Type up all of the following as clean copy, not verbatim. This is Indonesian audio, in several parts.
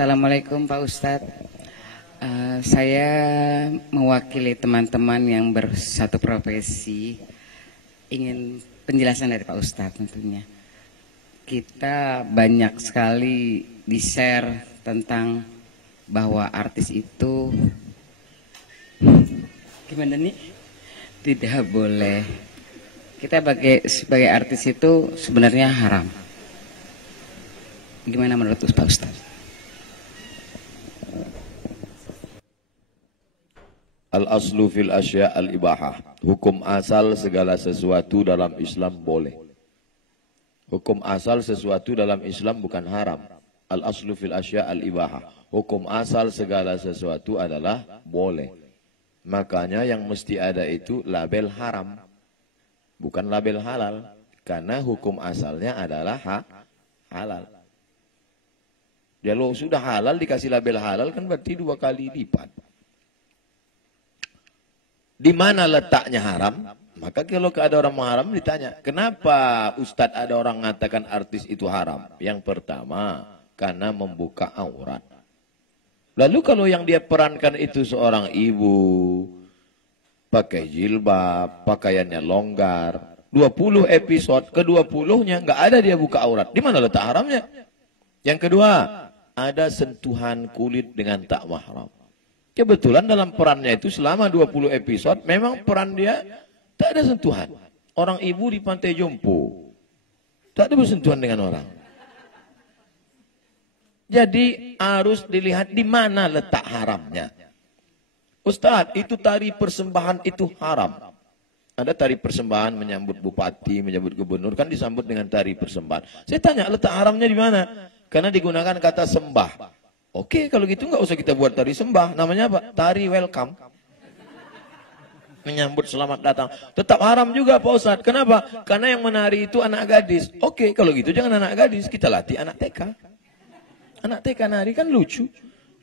Assalamualaikum Pak Ustadz. Saya mewakili teman-teman yang bersatu profesi, ingin penjelasan dari Pak Ustadz tentunya. Kita banyak sekali di-share tentang bahwa artis itu gimana nih? Tidak boleh. Kita sebagai artis itu sebenarnya haram. Gimana menurut Pak Ustadz? Al-aslu fil asya' al-ibahah. Hukum asal segala sesuatu dalam Islam boleh. Hukum asal sesuatu dalam Islam bukan haram. Al-aslu fil asya' al-ibahah. Hukum asal segala sesuatu adalah boleh. Makanya yang mesti ada itu label haram. Bukan label halal. Karena hukum asalnya adalah halal. Kalau sudah halal dikasih label halal kan berarti 2 kali lipat. Di mana letaknya haram? Maka kalau ada orang haram ditanya, kenapa Ustadz ada orang mengatakan artis itu haram? Yang pertama, karena membuka aurat. Lalu kalau yang dia perankan itu seorang ibu, pakai jilbab, pakaiannya longgar, 20 episode, ke-20-nya nggak ada dia buka aurat. Di mana letak haramnya? Yang kedua, ada sentuhan kulit dengan tak mahram. Kebetulan dalam perannya itu selama 20 episode memang peran dia tak ada sentuhan. Orang ibu di Pantai Jompo tak ada bersentuhan dengan orang. Jadi harus dilihat di mana letak haramnya. Ustadz, itu tari persembahan itu haram. Ada tari persembahan menyambut bupati, menyambut gubernur kan disambut dengan tari persembahan. Saya tanya letak haramnya di mana? Karena digunakan kata sembah. Oke, kalau gitu nggak usah kita buat tari sembah. Namanya apa? Tari welcome. Menyambut selamat datang. Tetap haram juga Pak Ustadz. Kenapa? Karena yang menari itu anak gadis. Oke, kalau gitu jangan anak gadis. Kita latih anak TK. Anak TK nari kan lucu.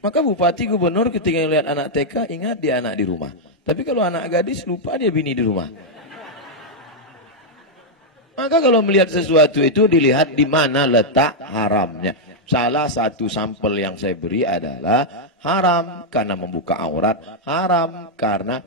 Maka bupati, gubernur ketika melihat anak TK, ingat dia anak di rumah. Tapi kalau anak gadis, lupa dia bini di rumah. Maka kalau melihat sesuatu itu dilihat di mana letak haramnya. Salah satu sampel yang saya beri adalah haram karena membuka aurat, haram karena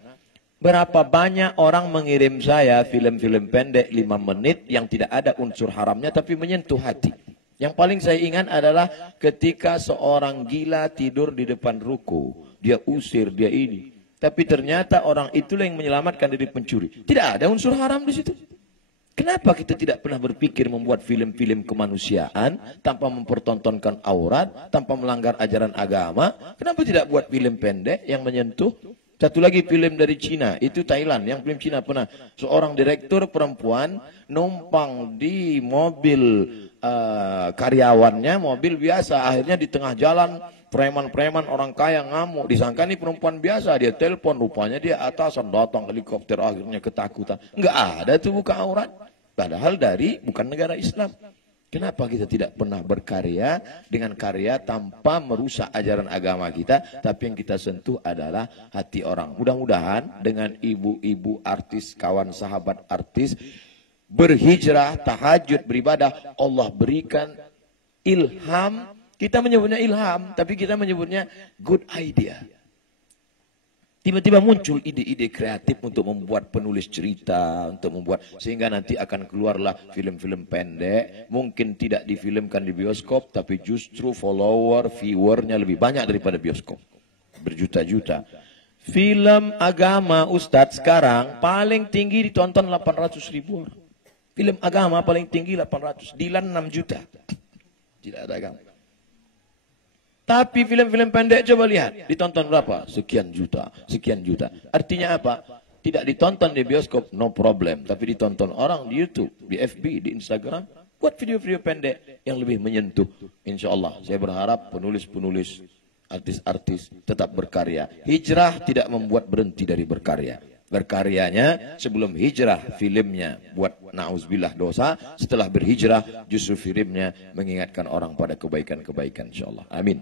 berapa banyak orang mengirim saya film-film pendek 5 menit yang tidak ada unsur haramnya tapi menyentuh hati. Yang paling saya ingat adalah ketika seorang gila tidur di depan ruko, dia usir, dia ini. Tapi ternyata orang itulah yang menyelamatkan dari pencuri. Tidak ada unsur haram di situ. Kenapa kita tidak pernah berpikir membuat film-film kemanusiaan tanpa mempertontonkan aurat, tanpa melanggar ajaran agama? Kenapa tidak buat film pendek yang menyentuh? Satu lagi film dari Cina, itu Thailand, yang film Cina pernah. Seorang direktur perempuan numpang di mobil karyawannya, mobil biasa. Akhirnya di tengah jalan, preman-preman orang kaya ngamuk. Disangka ini perempuan biasa, dia telepon, rupanya dia atasan, datang helikopter, akhirnya ketakutan. Enggak ada tuh buka aurat. Padahal bukan negara Islam. Kenapa kita tidak pernah berkarya dengan karya tanpa merusak ajaran agama kita, tapi yang kita sentuh adalah hati orang. Mudah-mudahan dengan ibu-ibu artis, kawan sahabat artis, berhijrah, tahajud, beribadah, Allah berikan ilham. Kita menyebutnya ilham, tapi kita menyebutnya good idea. Tiba-tiba muncul ide-ide kreatif untuk membuat penulis cerita, untuk membuat, sehingga nanti akan keluarlah film-film pendek, mungkin tidak difilmkan di bioskop, tapi justru viewernya lebih banyak daripada bioskop. Berjuta-juta. Film agama Ustadz sekarang paling tinggi ditonton 800.000 orang. Film agama paling tinggi 800, Dilan 6 juta. Tidak ada agama. Tapi film-film pendek coba lihat, ditonton berapa? Sekian juta, sekian juta. Artinya apa? Tidak ditonton di bioskop, no problem. Tapi ditonton orang di YouTube, di FB, di Instagram. Buat video-video pendek yang lebih menyentuh. Insya Allah, saya berharap penulis-penulis, artis-artis tetap berkarya. Hijrah tidak membuat berhenti dari berkarya. Berkaryanya sebelum hijrah filmnya buat na'udzubillah dosa, setelah berhijrah justru filmnya mengingatkan orang pada kebaikan-kebaikan insyaallah. Amin.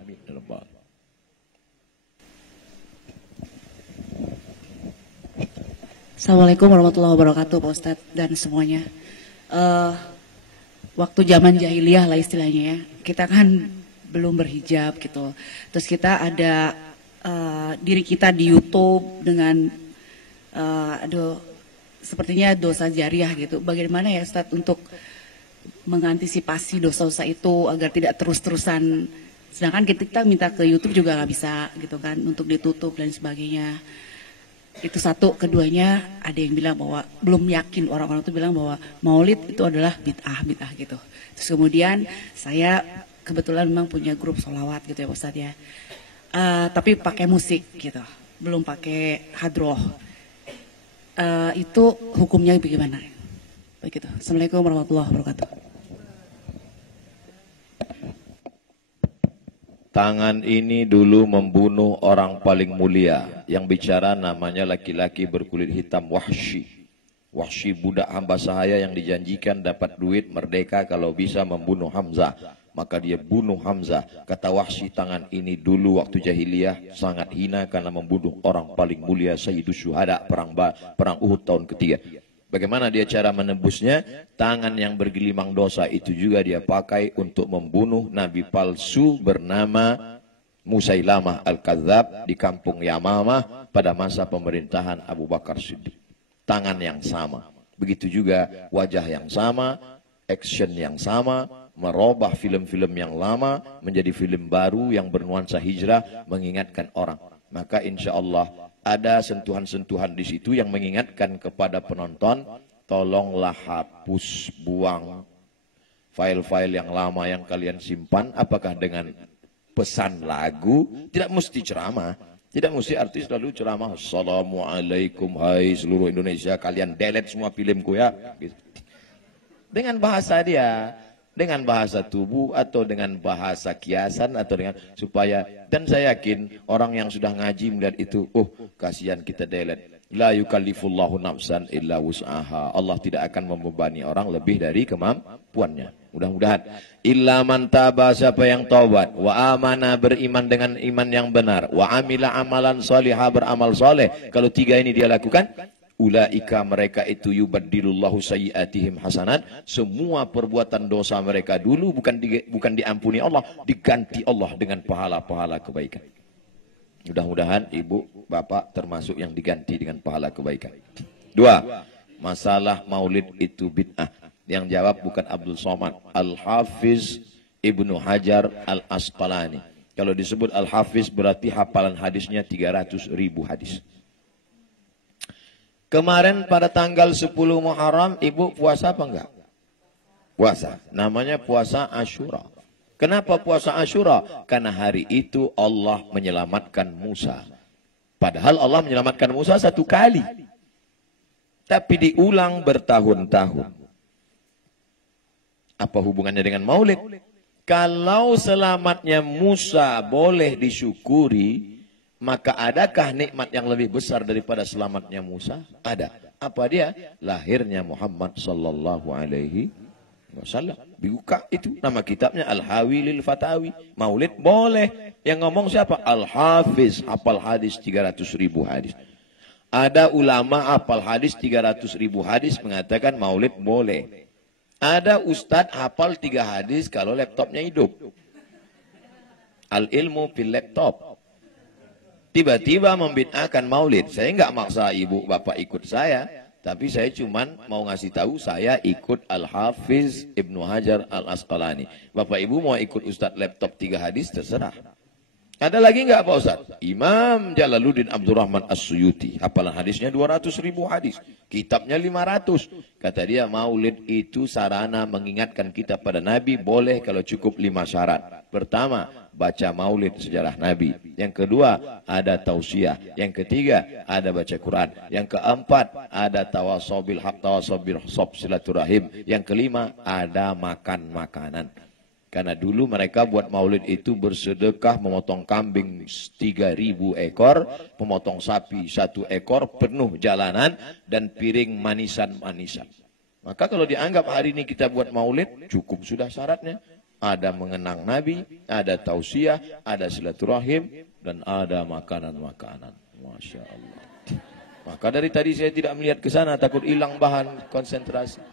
Assalamualaikum warahmatullahi wabarakatuh Pak Ustadz dan semuanya. Waktu zaman jahiliyah lah istilahnya ya, kita kan belum berhijab gitu. Terus kita ada diri kita di YouTube dengan sepertinya dosa jariah gitu. Bagaimana ya Ustadz untuk mengantisipasi dosa-dosa itu agar tidak terus-terusan, sedangkan kita minta ke YouTube juga nggak bisa gitu kan, untuk ditutup dan sebagainya. Itu satu. Keduanya ada yang bilang bahwa belum yakin, orang-orang itu bilang bahwa maulid itu adalah bid'ah gitu. Terus kemudian saya kebetulan memang punya grup sholawat gitu ya Ustadz ya, tapi pakai musik gitu, belum pakai hadroh. Itu hukumnya bagaimana? Begitu. Assalamualaikum warahmatullahi wabarakatuh. Tangan ini dulu membunuh orang paling mulia. Yang bicara namanya laki-laki berkulit hitam, Wahsy. Wahsy budak hamba sahaya yang dijanjikan dapat duit merdeka kalau bisa membunuh Hamzah. Maka dia bunuh Hamzah. Kata Wahsy, tangan ini dulu waktu jahiliyah sangat hina karena membunuh orang paling mulia, Sayyidus Syuhada, perang Uhud tahun ketiga. Bagaimana dia cara menembusnya? Tangan yang bergelimang dosa itu juga dia pakai untuk membunuh nabi palsu bernama Musailamah Al-Kadzab di kampung Yamamah pada masa pemerintahan Abu Bakar Siddiq. Tangan yang sama. Begitu juga wajah yang sama, action yang sama, merubah film-film yang lama menjadi film baru yang bernuansa hijrah, mengingatkan orang. Maka insya Allah ada sentuhan-sentuhan di situ yang mengingatkan kepada penonton, tolonglah hapus, buang file-file yang lama yang kalian simpan. Apakah dengan pesan lagu? Tidak mesti ceramah, tidak mesti artis lalu ceramah, Assalamualaikum, hai seluruh Indonesia, kalian delete semua filmku ya. Dengan bahasa dia, dengan bahasa tubuh atau dengan bahasa kiasan atau dengan supaya, dan saya yakin orang yang sudah ngaji melihat itu, oh kasihan kita delete. La yukallifullahu nafsan illa wus'aha. Allah tidak akan membebani orang lebih dari kemampuannya. Mudah-mudahan illa man taba, siapa yang taubat, wa amana, beriman dengan iman yang benar, wa amila amalan salihah, beramal soleh. Kalau tiga ini dia lakukan, ulaika, mereka itu yubaddilullahu sayyiatihim hasanat. Semua perbuatan dosa mereka dulu bukan diampuni Allah, diganti Allah dengan pahala-pahala kebaikan. Mudah-mudahan ibu, bapak termasuk yang diganti dengan pahala kebaikan. Dua, masalah maulid itu bid'ah. Yang jawab bukan Abdul Somad, Al-Hafiz Ibnu Hajar Al-Asqalani. Kalau disebut Al-Hafiz berarti hafalan hadisnya 300.000 hadis. Kemarin pada tanggal 10 Muharram, ibu puasa apa enggak? Puasa. Namanya puasa Asyura. Kenapa puasa Asyura? Karena hari itu Allah menyelamatkan Musa. Padahal Allah menyelamatkan Musa satu kali. Tapi diulang bertahun-tahun. Apa hubungannya dengan maulid? Kalau selamatnya Musa boleh disyukuri, maka adakah nikmat yang lebih besar daripada selamatnya Musa? Ada. Apa dia? Lahirnya Muhammad sallallahu alaihi wasallam. Buka itu nama kitabnya Al-Hawi lil Fatawi. Maulid boleh. Yang ngomong siapa? Al-Hafiz, hafal hadis 300.000 hadis. Ada ulama hafal hadis 300.000 hadis mengatakan maulid boleh. Ada ustadz hafal 3 hadis kalau laptopnya hidup. Al-ilmu fil laptop. Tiba-tiba membid'ahkan maulid. Saya nggak maksa ibu bapak ikut saya, tapi saya cuman mau ngasih tahu saya ikut Al-Hafiz Ibnu Hajar Al-Asqalani. Bapak ibu mau ikut ustadz laptop 3 hadis terserah. Ada lagi nggak Pak Ustadz? Imam Jalaluddin Abdurrahman As-Suyuti, hafalan hadisnya 200.000 hadis, kitabnya 500. Kata dia maulid itu sarana mengingatkan kita pada Nabi, boleh kalau cukup 5 syarat. Pertama, baca maulid sejarah Nabi. Yang kedua, ada tausiah. Yang ketiga, ada baca Quran. Yang keempat, ada tawasobil haq, tawasobil sob, silaturahim. Yang kelima, ada makan makanan. Karena dulu mereka buat maulid itu bersedekah, memotong kambing 3.000 ekor, memotong sapi 1 ekor, penuh jalanan, dan piring manisan-manisan. Maka kalau dianggap hari ini kita buat maulid, cukup sudah syaratnya. Ada mengenang Nabi, ada tausiah, ada silaturahim, dan ada makanan-makanan. Masya Allah. Maka dari tadi saya tidak melihat ke sana, takut hilang bahan konsentrasi.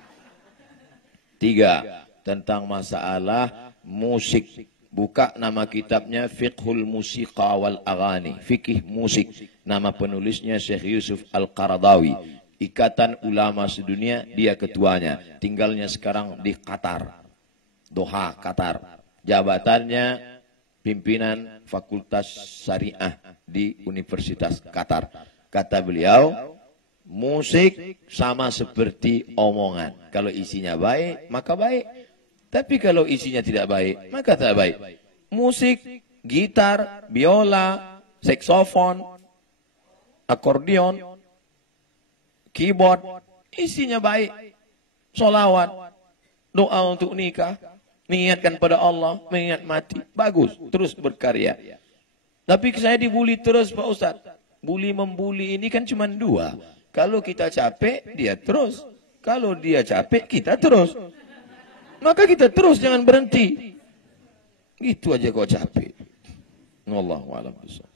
3. Tentang masalah musik. Buka nama kitabnya Fiqhul Musiqa wal Aghani, fikih musik. Nama penulisnya Syekh Yusuf Al-Qaradawi. Ikatan Ulama Sedunia, dia ketuanya. Tinggalnya sekarang di Qatar. Doha, Qatar. Jabatannya pimpinan Fakultas Syariah di Universitas Qatar. Kata beliau, musik sama seperti omongan. Kalau isinya baik, maka baik. Tapi kalau isinya tidak baik, maka tak baik. Musik, gitar, biola, saksofon, akordeon, keyboard, isinya baik. Solawat, doa untuk nikah, mengingatkan pada Allah, mengingat mati. Bagus, terus berkarya. Tapi saya dibully terus Pak Ustadz. Bully membuli ini kan cuma dua. Kalau kita capek, dia terus. Kalau dia capek, kita terus. Maka kita terus, jangan berhenti. Gitu aja kok capek. Wallahu a'lam bishawab.